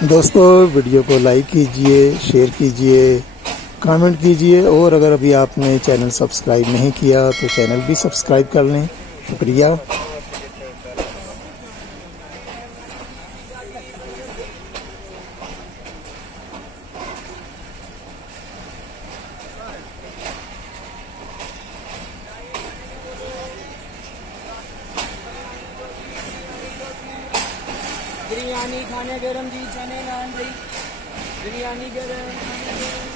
दोस्तों वीडियो को लाइक कीजिए, शेयर कीजिए, कमेंट कीजिए और अगर अभी आपने चैनल सब्सक्राइब नहीं किया तो चैनल भी सब्सक्राइब कर लें। शुक्रिया। बिरयानी खाने गरम जी, चने नान जी, बिरयानी गरम।